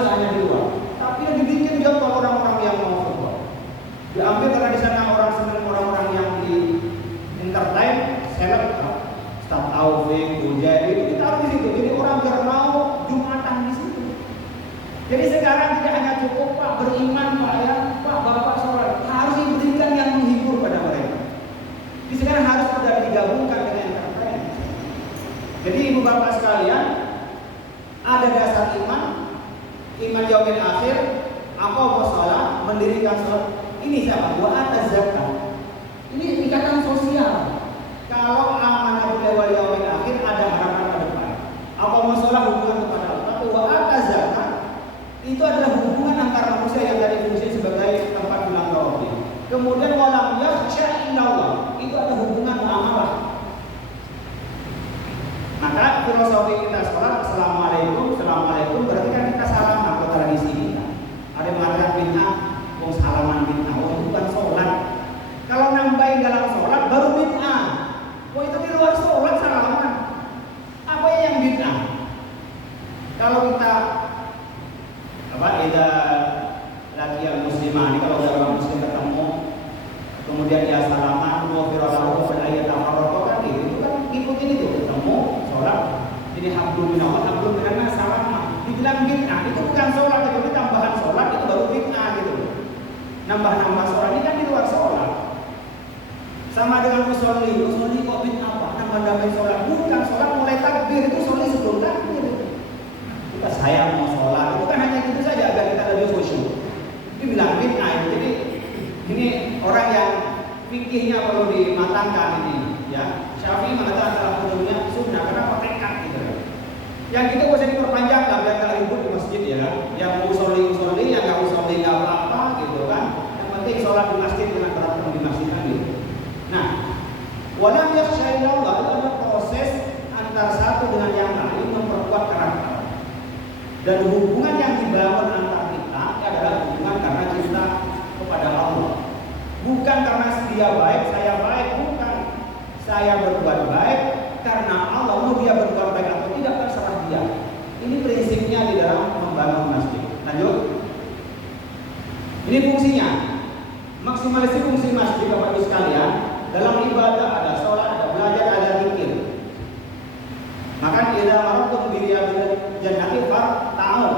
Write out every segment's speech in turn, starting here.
masih hanya di luar. Tapi yang dibikin juga orang-orang yang mau football. Diambil karena di sana orang senang orang-orang yang di entertain, seleb, Ustaz Taufik, Bujadi, ditaruh di situ. Jadi orang biar mau Jumatan di situ. Jadi sekarang tidak hanya cukup Pak beriman Pak ya, Pak Bapak sholat, harus diberikan yang menghibur pada mereka. Jadi sekarang harus sudah digabungkan dengan entertain. Jadi ibu bapak sekalian, ada dasar iman yaumil akhir, aqama shalah, mendirikan sholat. Ini siapa? Wa ata zakat. Ini ikatan sosial. Kalau amanah billahi wal yaumil akhir ada harapan ke depan. Aqama shalah hubungan kepada Allah. Tapi wa ata zakat itu adalah hubungan antara manusia yang dari fungsi sebagai tempat filantropi. Kemudian walam yakhsha illallah, itu ada hubungan muamalah. Maka filosofi kita sholat, assalamualaikum, assalamualaikum, berarti kan kita salam atau tradisi kita. Ada yang mengatakan bid'ah, salaman bid'ah, itu bukan sholat. Kalau nambahin dalam sholat baru bid'ah. Itu di luar sholat salaman. Apa yang bid'ah? Kalau kita ida laki muslimah, kalau ada orang muslim ketemu, kemudian dia salaman, wa firaqahu fil ayat al-farqa kan itu kan ikutin itu ketemu sholat, jadi hablum minallah hablum minannas salaman, dibilang bid'ah. Itu bukan sholat, tapi tambahan sholat itu baru bid'ah gitu. Nambah sholat ini kan di luar sholat. Sama dengan usolli kok bid'ah apa? Nambah sholat, bukan sholat mulai takbir itu sholat sebelum takbir. Kita saya mau sholat, itu kan hanya gitu saja agar kita lebih khusyuk. Ini bilang bid'ah. Jadi ini orang yang fikihnya perlu dimatangkan ini, ya. Syafi'i mengatakan adalah hukumnya sunnah karena tekad gitu. Yang kita bisa diperpanjang lah biar tak ribut di masjid ya kan. Yang mau usolli, yang nggak usolli nggak apa-apa gitu kan. Yang penting sholat di masjid dengan peraturan di masjid kan gitu. Nah, walam yakhsha illallah itu adalah proses antara satu dengan yang lain memperkuat karakter. Dan hubungan yang dibangun antara kita adalah hubungan karena cinta kepada Allah. Bukan karena dia baik, saya baik, bukan. Saya berbuat baik karena Allah. Mau dia berbuat baik atau tidak terserah dia. Ini prinsipnya di dalam membangun masjid. Lanjut. Ini fungsinya. Maksimalisasi fungsi masjid Bapak Ibu sekalian. Dalam ibadah ada sholat, ada belajar, ada zikir. Maka idza maradtum bi riyadil jannati farta'u.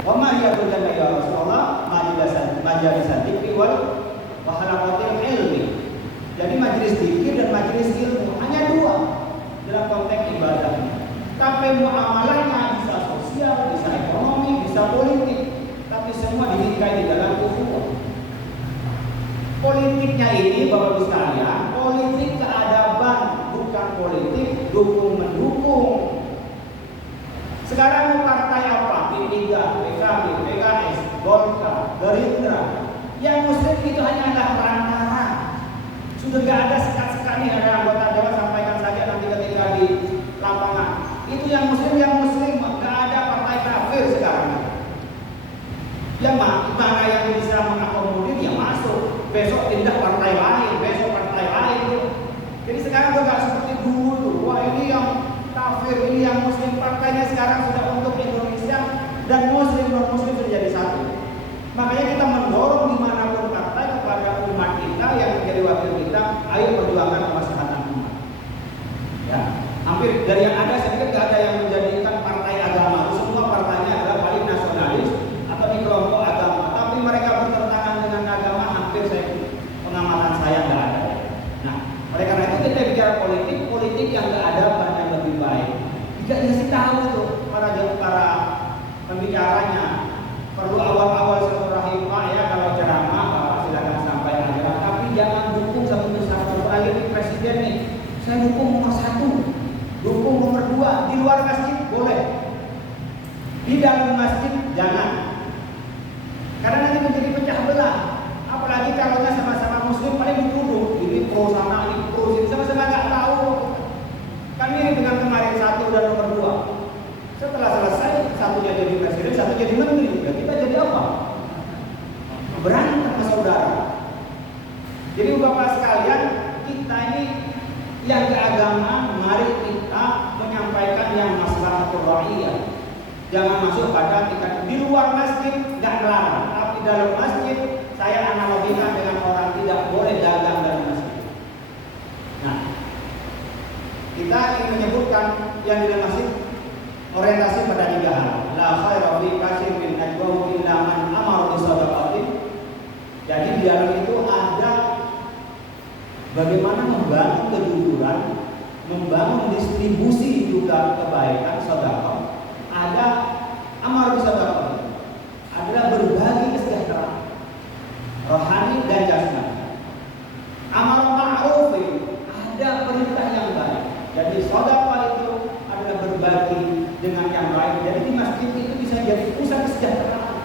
Wa ma riyadul jannati ya Rasulullah? Majalisan dzikri wal halaqatil ilmi. Jadi majelis dzikir dan majelis ilmu hanya dua dalam konteks ibadah. Tapi muamalahnya bisa sosial, bisa ekonomi, bisa politik, tapi semua didikai di dalam ukhuwah. Politiknya ini Bapak Ibu sekalian, politik keadaban, bukan politik dukung-mendukung. Sekarang mau partai apa? P3, PKB, PKS, Golkar, Gerindra. Yang muslim itu hanyalah perantara. Sudah gak ada sekat-sekat nih, ada anggota dewan sampaikan saja nanti ketika di lapangan. Itu yang muslim, gak ada partai kafir sekarang. Ya mana yang bisa mengakomodir ya masuk. Besok pindah partai lain, besok partai lain gitu. Jadi sekarang udah gak seperti dulu tuh. Wah ini yang kafir, ini yang muslim. Partainya sekarang sudah untuk Indonesia dan muslim non muslim sudah jadi satu. Makanya kita mendorong dimanapun partai kepada umat kita yang menjadi wakil kita, ayo perjuangkan kemaslahatan umat. Ya, hampir dari yang ada saya pikir gak ada yang menjadikan partai agama. Semua partainya adalah paling nasionalis atau di kelompok agama. Tapi mereka bertentangan dengan agama, hampir pengamatan saya nggak ada. Nah, oleh karena itu kita bicara politik yang keadaban yang lebih baik. Tidak dikasih tahu itu para pembicaranya. Perlu awal-awal silaturahim Pak ya, kalau ceramah Bapak silakan sampaikan aja. Tapi jangan dukung satu kali presiden nih. Saya dukung nomor 1, dukung nomor 2 di luar masjid boleh. Di dalam masjid jangan. Karena nanti menjadi pecah belah. Apalagi kalau sama-sama muslim paling dituduh ini pro sana, ini pro sini, sama-sama nggak tahu. Kan mirip dengan kemarin 1 dan nomor 2. Setelah selesai satunya jadi presiden, satu jadi menteri. Ya kita jadi apa? Berantem sama saudara. Jadi Bapak sekalian, kita ini yang keagamaan, mari kita menyampaikan yang maslahatul rakyat. Jangan masuk pada tingkat di luar masjid nggak melarang, tapi dalam masjid saya analogikan dengan orang tidak boleh dagang dalam masjid. Nah, kita ingin menyebutkan yang di dalam masjid orientasi pada 3 hal. La khaira fi katsir min najwahum illa man amara bi shadaqatin. Jadi di dalam itu ada bagaimana membangun kejujuran, membangun distribusi juga kebaikan sedekah. Ada amar bi shadaqatin, adalah berbagi kesejahteraan rohani dan jasmani. Amar ma'ruf, ada perintah yang baik. Jadi sedekah itu adalah berbagi dengan yang baik. Jadi di masjid itu bisa jadi pusat kesejahteraan,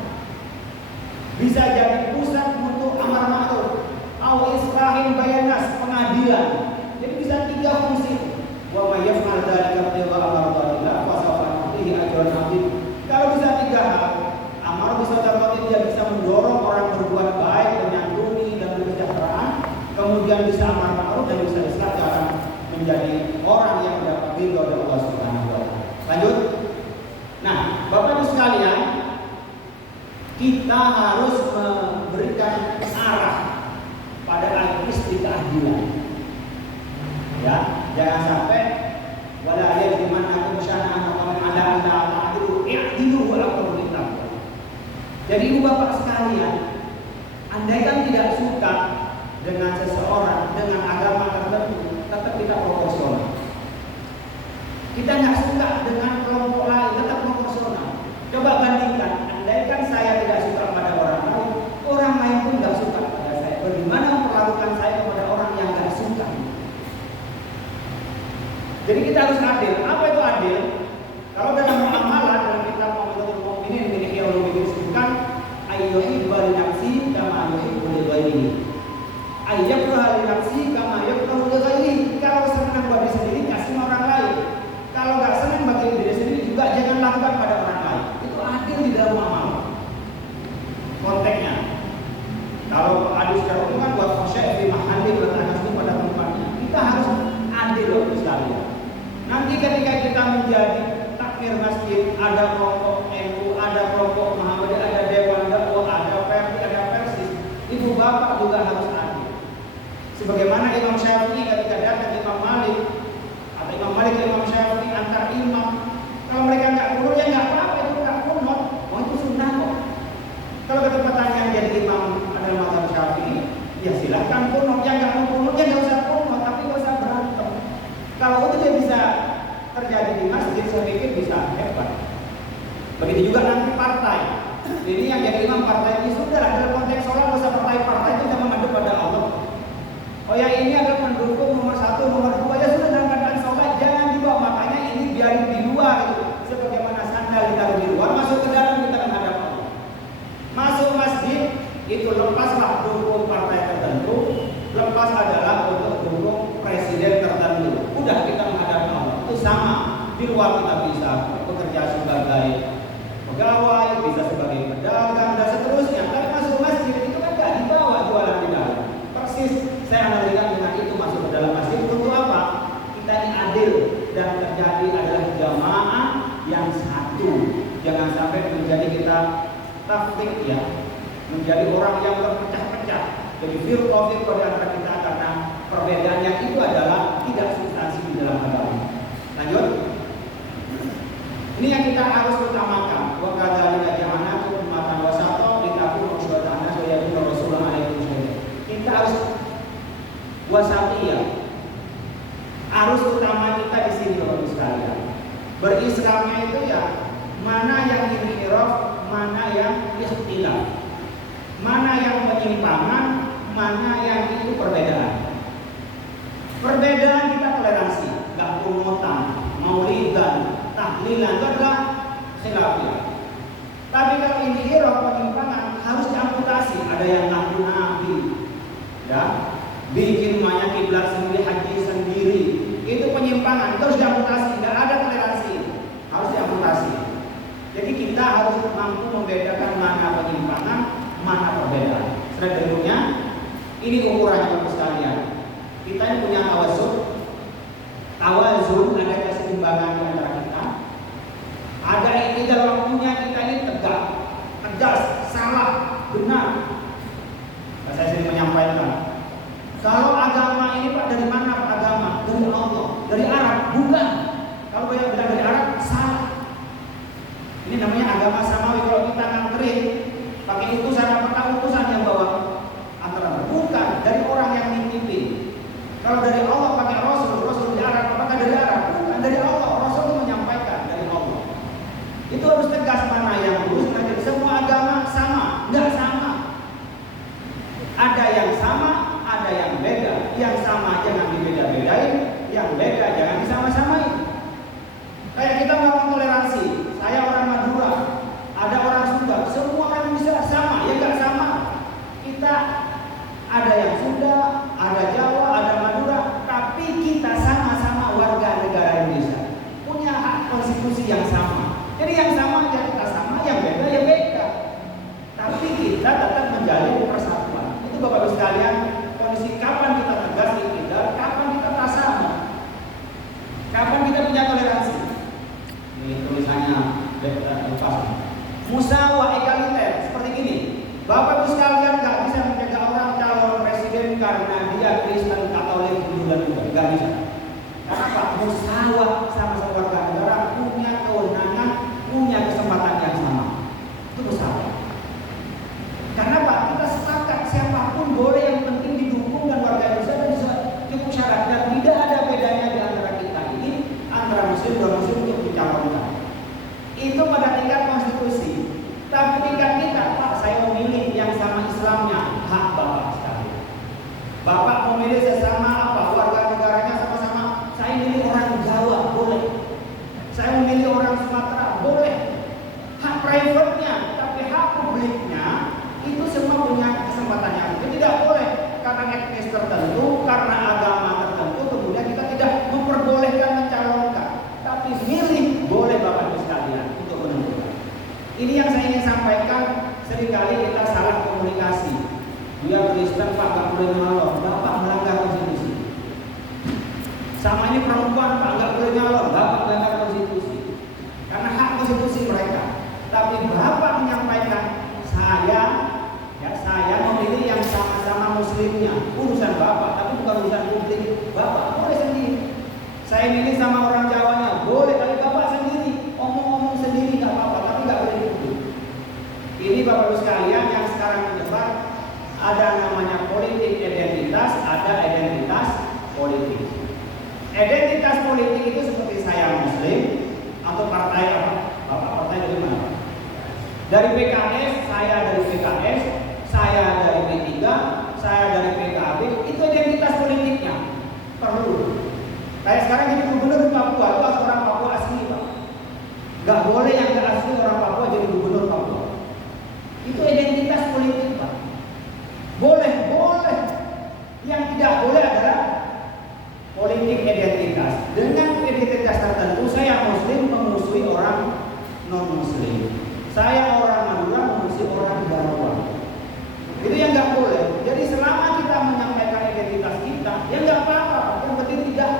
bisa jadi pusat untuk amar ma'ruf, au islahin bayanas, pengadilan. Jadi bisa 3 fungsi. Wa may yaf'al dzalika ibtigha'a mardhatillah fa sawfa nu'tihi ajran 'azim. Kalau bisa 3 hal, amar bi shadaqatin, dia bisa mendorong orang berbuat baik, menyantuni dan kesejahteraan. Kemudian bisa amar ma'ruf dan bisa islah jalan menjadi orang yang mendapat ridho dari Allah Subhanahu wa taala. Lanjut. Nah, Bapak Ibu sekalian, kita harus memberikan arah pada al-qisd keadilan. Ya, jangan sampai wala yajrimannakum syana'an qaumin 'ala an la ta'dilu i'dilu wa aqrabu lit-taqwa. Jadi Ibu Bapak sekalian, andaikan tidak suka dengan seseorang, dengan agama tertentu, tetap kita proporsional. Kita nggak suka dengan kelompok lain, tetap proporsional. Coba bandingkan, andaikan saya tidak suka pada orang lain pun nggak suka pada saya. Bagaimana memperlakukan saya kepada orang yang nggak suka? Jadi kita harus adil. Apa itu adil? Kalau dalam muamalah, dalam kitab Muhammadul Mukminin min Ihya Ulumuddin disebutkan ayyuhibbu li nafsi kama yuhibbu li ghairihi. Ayyuhibbu li nafsi kama yuhibbu li ghairihi. Kalau senang buat diri sendiri, kasih orang lain. Kalau nggak senang bagi diri sendiri juga jangan lakukan pada orang lain. Itu adil di dalam muamalah. Konteksnya. Kalau adil secara umum kan buat khosya' fi mahalli letakkan itu pada tempatnya. Kita harus adil loh sekalian. Nanti ketika kita menjadi takmir masjid, ada kelompok NU, ada kelompok Muhammadiyah, ada Dewan Dakwah, ada Persi, ada Persis, ibu bapak juga harus adil. Sebagaimana Imam Syafi'i ketika datang Imam Malik, atau Imam Malik ke Imam Syafi'i antar imam, kalau mereka nggak kunut ya nggak apa-apa, itu nggak kunut, itu sunnah kok. Kalau ketika pertanyaan jadi imam adalah mazhab Syafi'i, ya silahkan kunut, yang nggak mau kunut ya nggak usah kunut, tapi nggak usah berantem. Kalau itu dia bisa terjadi di masjid, saya pikir bisa hebat. Begitu juga nanti partai. Jadi yang jadi imam partai ini sudah dalam konteks sholat, nggak usah partai itu jangan mengadu pada Allah. Oh ya ini adalah pendukung nomor 1, nomor 2, ya sudah dalam keadaan sholat jangan dibawa. Makanya ini biarin di luar gitu. Sebagaimana sandal ditaruh di luar, masuk ke dalam kita menghadap Allah. Masuk masjid itu lepaslah dukung partai tertentu, lepas adalah untuk dukung presiden tertentu. Udah kita menghadap Allah. Itu sama. Di luar kita bisa bekerja sebagai pegawai, bisa sebagai pedagang dan seterusnya. Tapi masuk masjid itu kan gak dibawa jualan di dalam. Persis saya analogikan dengan itu, masuk ke dalam masjid untuk apa? Kita ini adil dan terjadi adalah jamaah yang satu. Jangan sampai menjadi kita tafrik ya, menjadi orang yang terpecah-pecah. Jadi firqah di antara kita karena perbedaannya itu adalah tidak substansi di dalam agama. Lanjut. Ini yang kita harus utamakan. Wa kadzalika ja'alnakum ummatan wasata litakunu syuhada'a 'alan nasi wa yakuna rasulun 'alaikum syahida. Kita harus wasatiyah. Arus utama kita di sini Bapak sekalian. Berislamnya itu ya mana yang inhiraf, mana yang ikhtilaf. Mana yang penyimpangan, mana yang itu perbedaan. Perbedaan kita toleransi, enggak kunutan, maulidan, tahlilan itu adalah khilafiyah. Tapi kalau inhiraf, penyimpangan harus diamputasi. Ada yang ngaku nabi, ya, bikin banyak kiblat sendiri, haji sendiri, itu penyimpangan, itu harus diamputasi. Tidak ada toleransi, harus diamputasi. Jadi kita harus mampu membedakan mana penyimpangan, mana perbedaan. Selain berikutnya, ini ukurannya Bapak sekalian. Kita ini punya tawazun, ada keseimbangan di antara kita. Ada kaidah waktunya kita ini tegak, tegas, salah, benar. Saya sering menyampaikan, kalau agama ini Pak dari mana Pak agama? Dari Allah, dari Arab, bukan. Kalau banyak bilang dari Arab, salah. Ini namanya agama samawi. Kalau kita nganterin pakai utusan, apakah utusan yang bawa antara? Bukan, dari orang yang nitipin. Kalau dari Allah pakai Rasul, Rasul dari Arab, apakah dari Arab? Bukan, dari Allah. Rasul itu menyampaikan dari Allah. Itu harus tegas mana yang lurus. Semua agama sama, enggak sama. Ada yang sama, ada yang beda. Yang sama jangan dibeda-bedain, yang beda jangan disama-samain. Kayak kita ngomong toleransi, saya orang Madura, ada orang Sunda, semua orang bisa sama, ya enggak sama. Kita ada yang Sunda, ada Jawa, ada Madura, tapi kita sama-sama warga negara Indonesia, punya hak konstitusi yang sama. Jadi yang sama ya kita sama, yang beda ya beda. Tapi kita tetap menjalin persatuan. Itu Bapak Ibu sekalian, kondisi kapan kita tegas iktidal, kapan kita tak sama, kapan kita punya toleransi. Ini tulisannya lepas. Musyawarah egaliter seperti gini. Bapak Ibu sekalian nggak bisa menjaga orang calon presiden karena dia Kristen, Katolik, Hindu dan Buddha, nggak bisa. Karena Pak musyawarah sama warga negara punya kewenangan, punya kesempatan yang sama. Itu musyawarah. Karena Pak kita sepakat siapapun boleh, yang penting didukung dan warga Indonesia dan bisa cukup syarat dan tidak ada bedanya di antara kita ini antara muslim dan muslim untuk dicalonkan. Itu pada tingkat konstitusi. Tapi tingkat kita, Pak saya memilih yang sama Islamnya, hak Bapak sekalian. Bapak memilih sesama apa? Warga negaranya sama-sama. Saya milih orang Jawa, boleh. Saya memilih orang Sumatera, boleh. Hak private-nya, tapi hak publiknya itu semua punya kesempatan yang tidak boleh karena etnis tertentu, karena agama tertentu, kemudian kita tidak memperbolehkan mencalonkan. Tapi milih boleh Bapak Ibu sekalian untuk menentukan. Ini yang saya ingin sampaikan. Seringkali kita salah komunikasi. Dia Kristen Pak nggak boleh nyalon, Bapak melanggar konstitusi. Sama ini perempuan Pak nggak boleh nyalon, Bapak melanggar konstitusi. Karena hak konstitusi mereka. Tapi Bapak menyampaikan saya memilih yang sama-sama muslimnya. Urusan Bapak, tapi bukan urusan publik. Bapak boleh sendiri. Saya milih sama orang Jawanya, boleh, tapi Bapak sendiri. Omong-omong sendiri nggak apa-apa, tapi nggak boleh publik. Ini Bapak Ibu sekalian yang sekarang menyebar, ada namanya politik identitas, ada identitas politik. Identitas politik itu seperti saya muslim atau partai apa? Bapak partai dari mana? Dari PKS, saya dari PKS, saya dari P3, saya dari PKB, itu identitas politiknya. Perlu. Kayak sekarang jadi gubernur di Papua, itu harus orang Papua asli Pak. Gak boleh yang gak asli orang Papua jadi gubernur Papua. Itu identitas politik Pak. Boleh. Yang tidak boleh adalah politik identitas. Dengan identitas tertentu, saya muslim memusuhi orang non-muslim. Saya orang Madura memusuhi orang Jawa. Itu yang nggak boleh. Jadi selama kita menyampaikan identitas kita, ya nggak apa-apa. Yang penting tidak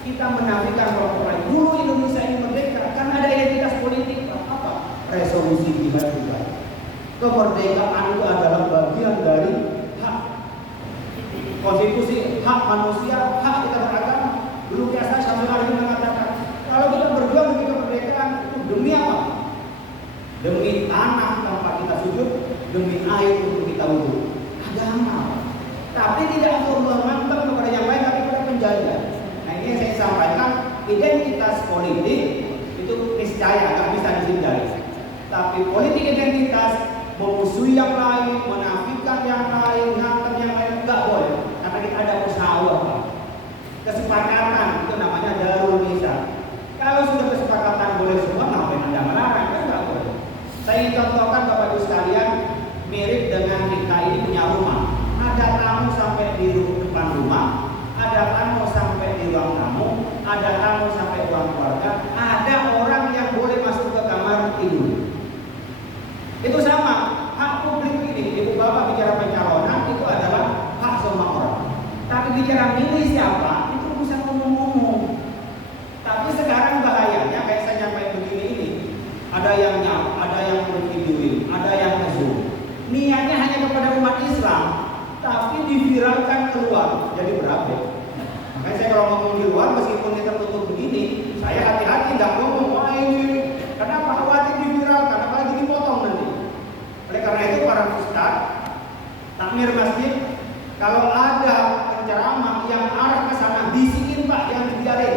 kita menafikan kelompok lain. Dulu Indonesia ini merdeka karena ada identitas politik. Apa? Resolusi jihad juga. Kemerdekaan itu adalah bagian dari hak konstitusi, hak manusia, hak kita beragama. Dulu biasa Syamsul Arifin mengatakan, kalau kita berjuang demi kemerdekaan itu demi apa? Demi tanah tempat kita sujud, demi air untuk kita wudhu. Agama. Tapi tidak untuk memantap kepada yang lain, tapi kepada penjajah. Nah ini yang saya sampaikan, identitas politik itu niscaya nggak bisa dihindari. Tapi politik identitas memusuhi yang lain, menafikan yang lain, ngantem yang lain nggak boleh. Karena kita ada musyawarah, kesepakatan itu namanya darul misal. Kalau sudah kesepakatan boleh semua, ngapain Anda melarang? Kan nggak boleh. Saya ingin contohkan Bapak Ibu sekalian, mirip dengan kita ini punya rumah. Ada tamu sampai di depan rumah, ada tamu sampai di ruang tamu, ada tamu sampai ruang keluarga, ada orang yang boleh masuk ke kamar tidur. Itu sama, hak publik ini. Ibu Bapak bicara pencalonan itu adalah hak semua orang. Tapi bicara milih siapa itu bisa ngomong-ngomong. Tapi sekarang bahayanya kayak saya nyampe begini yang ada yang bervideoin, ada yang nge-zoom. Niatnya hanya kepada umat Islam, tapi diviralkan keluar, jadi berabe. Makanya saya kalau ngomong di luar, meskipun kita tertutup begini, saya hati-hati nggak ngomong, wah ini, kenapa khawatir diviralkan, apalagi dipotong nanti. Oleh karena itu para ustaz, takmir masjid, kalau ada penceramah yang arah ke sana, bisikin Pak, yang dibiarin.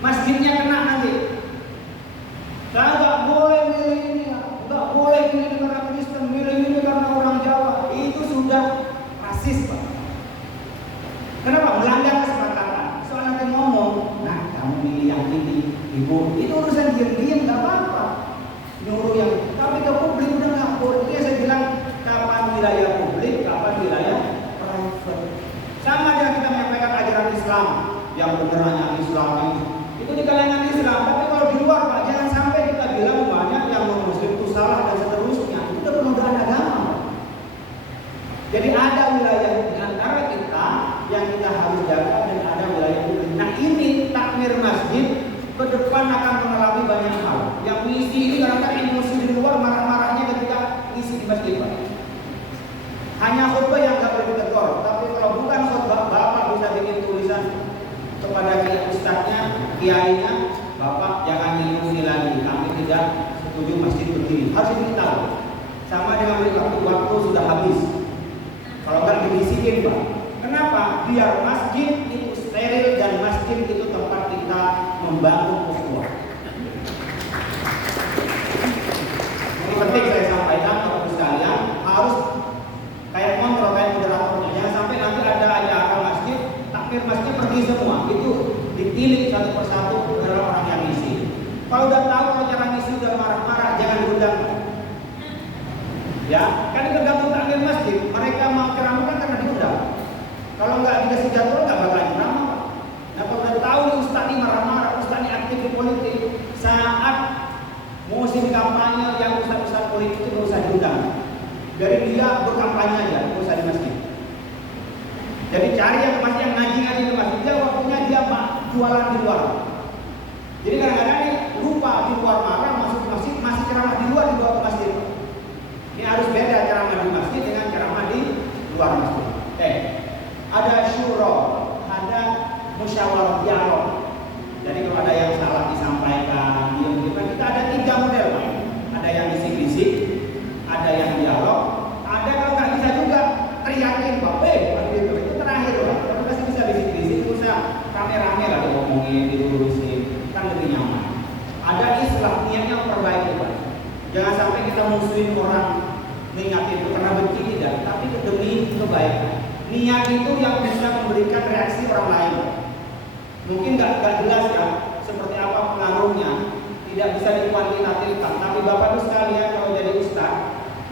Masjidnya kena nanti. Nggak boleh milih ini, nggak boleh milih karena Kristen, milih ini karena orang Jawa. Itu sudah rasis Pak. Kenapa? Melanggar kesepakatan. Soal nanti ngomong, nah kamu milih yang ini, ibu, itu urusan diam-diam nggak apa-apa. Nyuruh yang, tapi ke publik udah nggak boleh. Ini saya bilang kapan wilayah publik, kapan wilayah private. Sama dengan kita menyampaikan ajaran Islam yang benerannya Islam itu di kalangan Islam. Tapi kalau di luar Pak, jangan sampai kita bilang banyak yang non-Muslim itu salah dan seterusnya. Itu udah penodaan agama. Jadi ada wilayah di antara kita yang kita harus jaga dan ada wilayah publik. Nah ini takmir masjid ke depan akan mengalami banyak hal. Yang mengisi ini kadang-kadang emosi di luar, marah-marahnya ketika mengisi di masjid Pak. Hanya khutbah yang nggak boleh ditegur. Tapi kalau bukan khutbah, Bapak bisa bikin tulisan kepada ustadznya, kiainya, Bapak jangan ini lagi. Kami tidak setuju masjid berdiri. Harus diberitahu. Sama dengan waktu sudah habis. Kalau nggak dibisikin Pak. Kenapa? Biar masjid itu steril dan masjid itu tempat kita membangun ukhuwah. Ini penting saya sampaikan kepada sekalian, harus kayak kontrol, kayak moderatornya. Jangan sampai nanti ada acara masjid, takmir masjid pergi semua. Itu dipilih satu persatu adalah orang yang ngisi. Kalau udah tahu kalau cara ngisi udah marah-marah, jangan diundang. Ya, kan tergantung takmir masjid. Mereka mau ceramah kan karena diundang. Kalau nggak dikasih jadwal nggak bakal ceramah. Nah kalau udah tahu nih ustaz ini marah-marah, ustaz ini aktif di politik, saat musim kampanye yang ustaz-ustaz politik itu nggak usah diundang. Dari dia berkampanye aja, nggak usah di masjid. Jadi cari yang masjid yang ngaji di masjid. Dia waktunya dia jualan di luar. Jadi kadang-kadang nih lupa di luar marah, masuk masjid masih ceramah di luar dibawa ke masjid. Ini harus beda ceramah di masjid dengan ceramah di luar masjid. Ada syuro, ada musyawarah dialog. Jadi kalau ada yang salah disampaikan, kita ada 3 model. Ada yang bisik-bisik, ada yang dialog, ada kalau nggak bisa juga teriakin Pak, gitu. Itu terakhir Pak. Kalau masih bisa bisik-bisik, itu usah rame-rame lah ngomongin, diurusin, kan lebih nyaman. Ada islah, niatnya perbaiki Pak. Jangan sampai kita musuhin orang, mengingatin itu karena benci tidak, tapi demi kebaikan. Niat itu yang bisa memberikan reaksi orang lain. Mungkin nggak jelas ya seperti apa pengaruhnya, tidak bisa dikuantitatifkan. Tapi Bapak Ibu sekalian kalau jadi ustaz,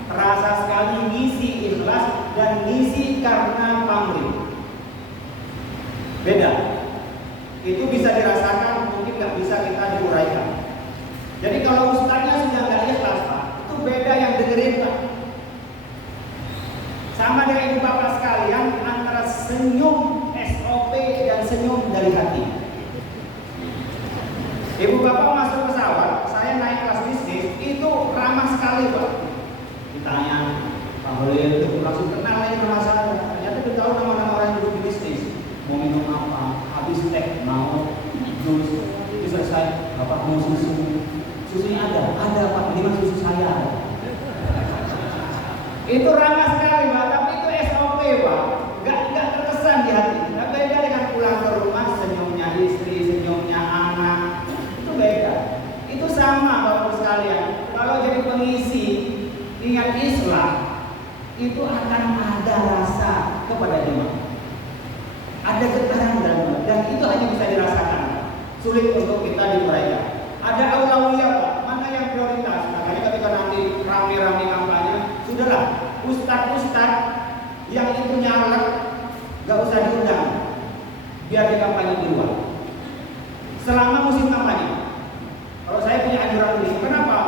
terasa sekali ngisi ikhlas dan ngisi karena pamrih. Beda. Itu bisa dirasakan, mungkin nggak bisa kita diuraikan. Jadi kalau ustaznya sudah nggak ikhlas Pak, itu beda yang dengerin Pak. Sama dengan ibu bapak sekalian, antara senyum SOP dan senyum dari hati. Ibu bapak masuk pesawat, saya naik kelas bisnis, itu ramah sekali Pak. Ditanya, Pak Holil, langsung kenal lagi nama saya. Ternyata dia tahu nama-nama orang yang duduk di bisnis. Mau minum apa? Habis teh, mau jus. Itu selesai, Bapak mau susu. Susunya ada Pak, 5 susu saya. Itu ramah sekali Pak, tapi itu SOP Pak, nggak terkesan di hati. Nah, beda dengan pulang ke rumah, senyumnya istri, senyumnya anak, itu beda. Itu sama Bapak sekalian. Kalau jadi pengisi ingat Islam, itu akan ada rasa kepada jemaah, ada getaran dan itu hanya bisa dirasakan. Sulit untuk kita diuraikan. Ada aulawiyah Pak, mana yang prioritas? Makanya ketika nanti rame-rame kampanye, sudahlah, ustaz-ustaz yang itu nyalek gak usah diundang, biar di kampanye di luar selama musim kampanye. Kalau saya punya anjuran ini, kenapa?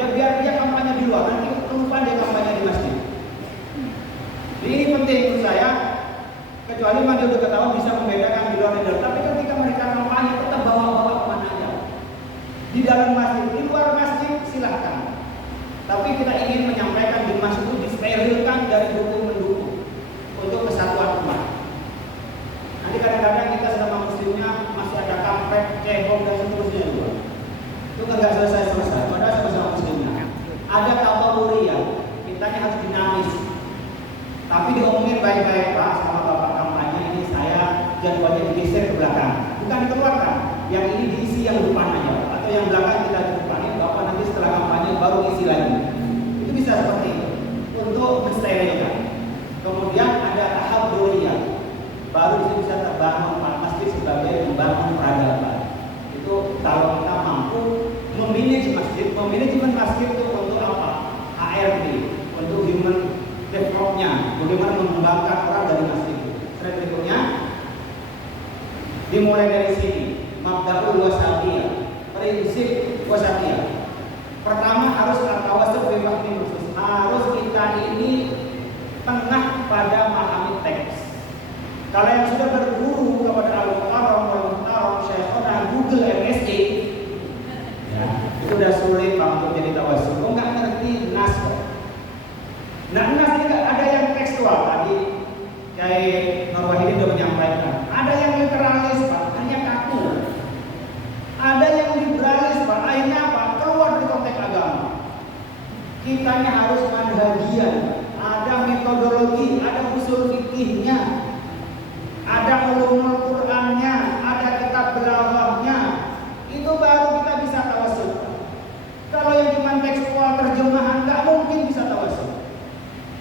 Ya biar dia kampanye di luar, nanti kelupaan dia kampanye di masjid. Ini penting menurut saya, kecuali memang dia udah ketahuan bisa membedakan di luar dan dalam. Tapi ketika mereka kampanye tetap bawa-bawa kemana aja, di dalam masjid, di luar masjid silahkan. dari dukung-mendukung untuk kesatuan umat. Nanti kadang-kadang kita sama muslimnya masih ada kampret, cebong dan seterusnya juga. Itu nggak selesai-selesai. Padahal sama-sama muslimnya. Ada tawawuriyah, kitanya harus dinamis. Tapi diomongin baik-baik, Pak, sama bapak kampanye ini saya jadwalnya digeser ke belakang. Bukan dikeluarkan. Yang ini diisi yang depan aja, atau yang belakang kita depanin. Bapak nanti setelah kampanye baru isi lagi. Itu bisa seperti itu untuk mensterilkan. Kemudian ada tahap duriyah. Baru bisa terbangun masjid sebagai membangun peradaban. Itu kalau kita mampu manajemen masjid itu untuk apa? HRD, untuk human development, bagaimana mengembangkan orang dari masjid itu. Slide berikutnya dimulai dari sini. Mabda'ul wasatiyah, prinsip wasatiyah. Pertama harus tawassul bi fahmi nusus. Harus kita ini tengah pada memahami teks. Kalau yang sudah berguru kepada Al-Mukarram wal-Muhtaram Syekhona Google MSc, ya, itu udah sulit Pak untuk jadi tawassul. Kok nggak ngerti nas kok. Nah, nas ini ada yang tekstual tadi kayak Nur Wahidin sudah menyampaikan. Ada yang literalis Pak, hanya kaku. Ada yang liberalis Pak, akhirnya apa? Keluar dari konteks agama. Kitanya harus manhajian, ada metodologi, ada usul fikihnya, ada ulumul Qur'annya, ada kitab belaghahnya. Itu baru kita bisa tawassul. Kalau yang cuma tekstual terjemahan nggak mungkin bisa tawassul.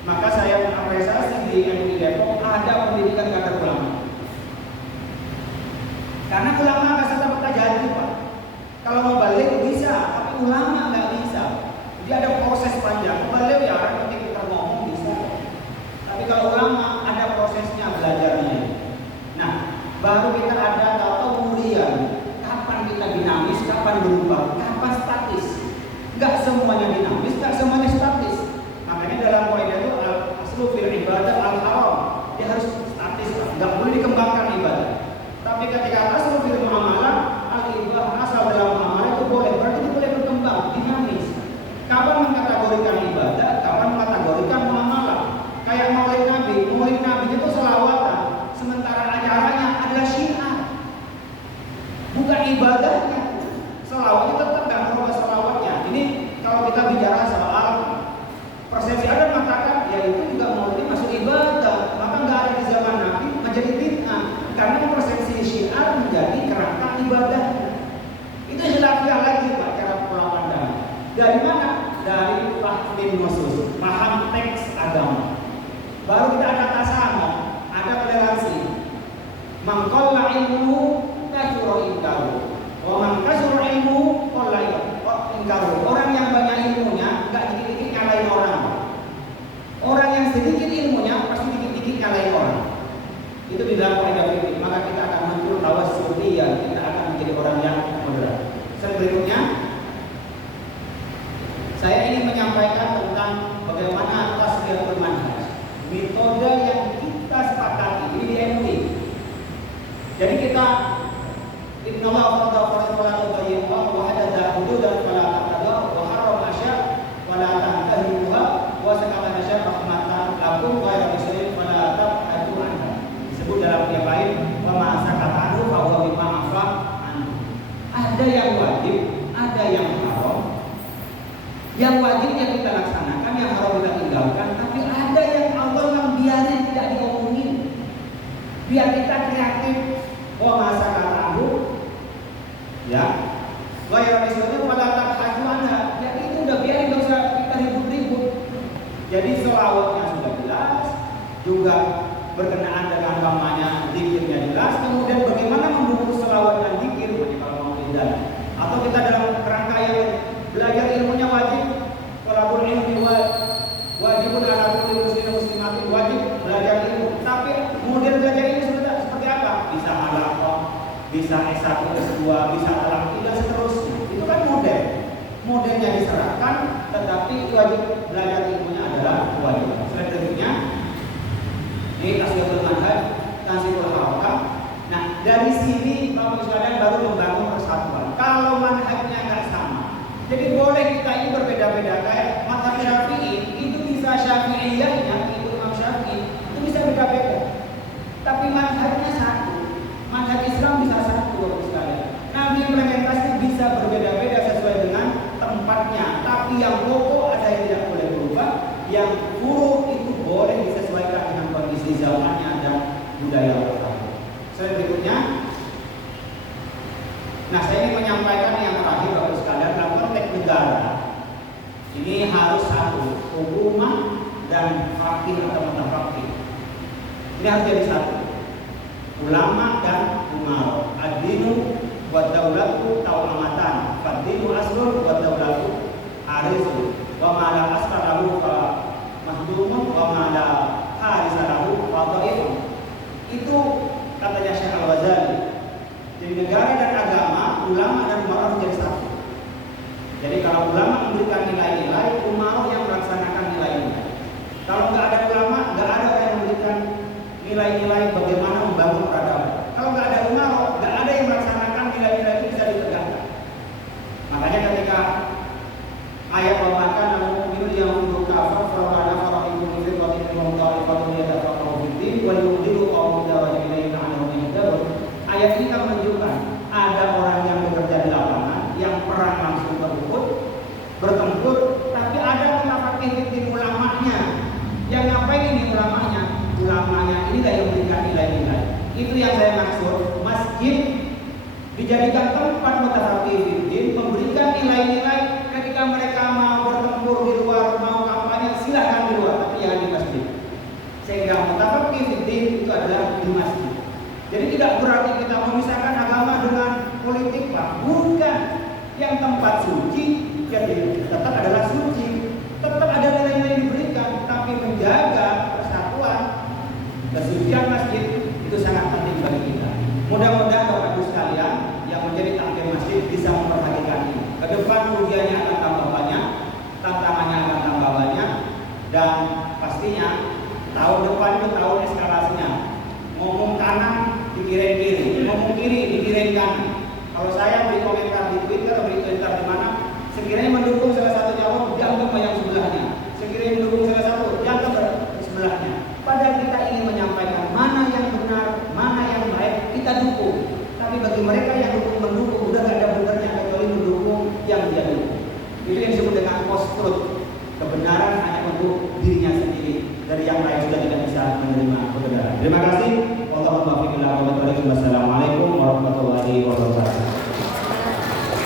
Maka saya mengapresiasi di MUI Depok ada pendidikan kader ulama. Karena ulama nggak serta merta jadi Pak. Kalau mau balik bisa, tapi ulama nggak bisa. Jadi ada proses panjang. Balik ya orang penting kita ngomong bisa. Tapi kalau ulama ada prosesnya belajarnya. Nah, baru kita ada tawawuriyah. Kapan kita dinamis, kapan berubah, kapan statis. Nggak semuanya dinamis, nggak semuanya statis. Makanya dalam kaidah itu al-aslu fil ibadah al-haram. Dia harus statis, nggak boleh dikembangkan ibadah. Tapi ketika asal fil muamalah, al-ibah asal dalam muamalah itu boleh, berarti itu boleh berkembang, dinamis. Kapan mengkategorikan ibadah, kapan mengkategorikan muamalah. Kayak maulid Nabi itu selawatan, sementara acaranya adalah syiar. Bukan ibadahnya. Selawatnya tetap nggak merubah selawatnya. Ini kalau kita bicara soal persepsi ada mengatakan, ya itu juga maulid masuk ibadah, maka nggak ada di zaman Nabi menjadi bid'ah. Karena persepsi syiar menjadi kerangka ibadahnya. Itu khilafiyah lagi Pak cara pola pandang. Dari mana? Dari fahmin nusus, paham teks agama. Baru kita ada tasamuh, ada toleransi. Man qalla ilmuhu kathura inkaru. Wa man kathura ilmuhu qalla inkaru. Orang yang banyak ilmunya enggak dikit-dikit nyalain orang. Orang yang sedikit ilmunya pasti dikit-dikit nyalain orang. Itu di dalam kaidah fikih. Maka kita akan muncul tawassuliyah, kita akan menjadi orang yang moderat. Berikutnya saya ingin menyampaikan tentang bagaimana tasfiyatul manhaj, metode yang kita sepakati ini di MUI. Jadi kita innallaha farada fardhan wa tayyibah wa hadada hududan fala taqadu wa harrama asya fala tantahiha wa sakata asya rahmatan lakum ghairu muslimin fala tab'atu anha. Disebut dalam yang lain wa ma sakata anhu fa huwa bima afa anhu. Ada yang wajib, ada yang haram. Yang wajib yang kita laksanakan, yang haram kita tinggalkan. Tapi ada yang Allah membiarkan tidak diomongin. Biar kita kreatif. Wa masa katahu, ya. Wa ya misalnya pada tak anha. Ya itu udah biarin, nggak usah kita ribut-ribut. Jadi selawatnya sudah jelas, juga berkenaan dengan namanya zikirnya jelas. Kemudian bagaimana membungkus selawat dan zikir, kalau mau tidak. Atau kita dalam kerangka yang belajar ilmunya wajib, walaupun ilmu wajibun ala kulli muslimin muslimatin, wajib belajar ilmu. Tapi kemudian belajar ilmu seperti apa? Bisa halaqah, bisa S1, S2, bisa alam dan seterusnya. Itu kan modelnya diserahkan, tetapi wajib belajar ilmunya adalah wajib. Selanjutnya ini tasfiyatul manhaj, tansiful harakah. Nah, dari sini Bapak sekalian baru membangun persatuan. Kalau manhajnya nggak sama, jadi boleh kita ini berbeda-beda. Kayak mazhab Syafi'i itu bisa Syafi'iyahnya ikut tempatnya, tapi yang pokok ada yang tidak boleh berubah, yang buruk itu boleh disesuaikan dengan kondisi zamannya dan budaya lokal. Slide berikutnya. Nah, saya ingin menyampaikan yang terakhir Bapak sekalian, dalam konteks negara ini harus satu, hukumah dan fakih atau mutafakih. Ini harus jadi satu. Ulama dan umaro, ad-dinu wa daulatu tawamatan, fad-dinu aslun wa daulatu harisun, wa ma la asqalahu fa mahdumun wa ma la harisalahu fa dhaifun. Itu katanya Syekh Al-Ghazali. Jadi negara dan agama, ulama dan umaro menjadi satu. Jadi kalau ulama memberikan nilai-nilai, umaro yang melaksanakan nilai-nilai. Kalau nggak ada ulama, nggak ada orang yang memberikan nilai-nilai bagaimana membangun peradaban. Kalau nggak ada umaro, nggak ada yang melaksanakan nilai-nilai itu bisa ditegakkan. Makanya ketika ayat bahkan al-mu'minun yang untuk kafir farana fara'ikum fi qatin wa ta'ifatu yatafaqahu fi din wa yudilu qawmun dawa ilaina anhum yahdurun. Ayat ini kan menunjukkan ada orang yang bekerja di lapangan, yang perang langsung bertempur, tapi ada munafik di ulamanya. Yang ngapain ini ulamanya? Ulamanya ini yang memberikan nilai-nilai. Itu yang saya maksud. Masjid dijadikan tempat mutafaqih, memberikan nilai-nilai. Ketika mereka mau bertempur di luar, mau kampanye, silakan di luar, tapi jangan di masjid. Sehingga mutafaqih itu adalah di masjid. Jadi tidak berarti kita memisahkan agama dengan politik, Pak. Bukan. Yang tempat suci, jadi tetap adalah suci, tetap ada nilai-nilai diberikan, tapi menjaga persatuan, kesucian masjid itu sangat penting bagi kita. Mudah-mudahan Bapak Ibu sekalian yang menjadi takmir masjid bisa memperhatikan ini. Ke depan ujiannya akan tambah banyak, tantangannya akan tambah banyak, dan pastinya tahun depan itu tahun eskalasinya. Ngomong kanan dikirim kiri, ngomong kiri dikirim kanan. Kalau saya beri komentar di Twitter atau beri komentar di mana, sekiranya mendukung salah satu calon, dianggap yang sebelahnya. Sekiranya mendukung salah satu, dianggap sebelahnya. Padahal kita ingin menyampaikan mana yang benar, mana yang baik, kita dukung. Tapi bagi mereka yang mendukung, udah gak ada benernya kecuali mendukung yang dia dukung. Itu yang disebut dengan post-truth. Kebenaran hanya untuk dirinya sendiri. Dari yang lain sudah tidak bisa menerima kebenaran. Terima kasih. Wassalamualaikum warahmatullahi wabarakatuh.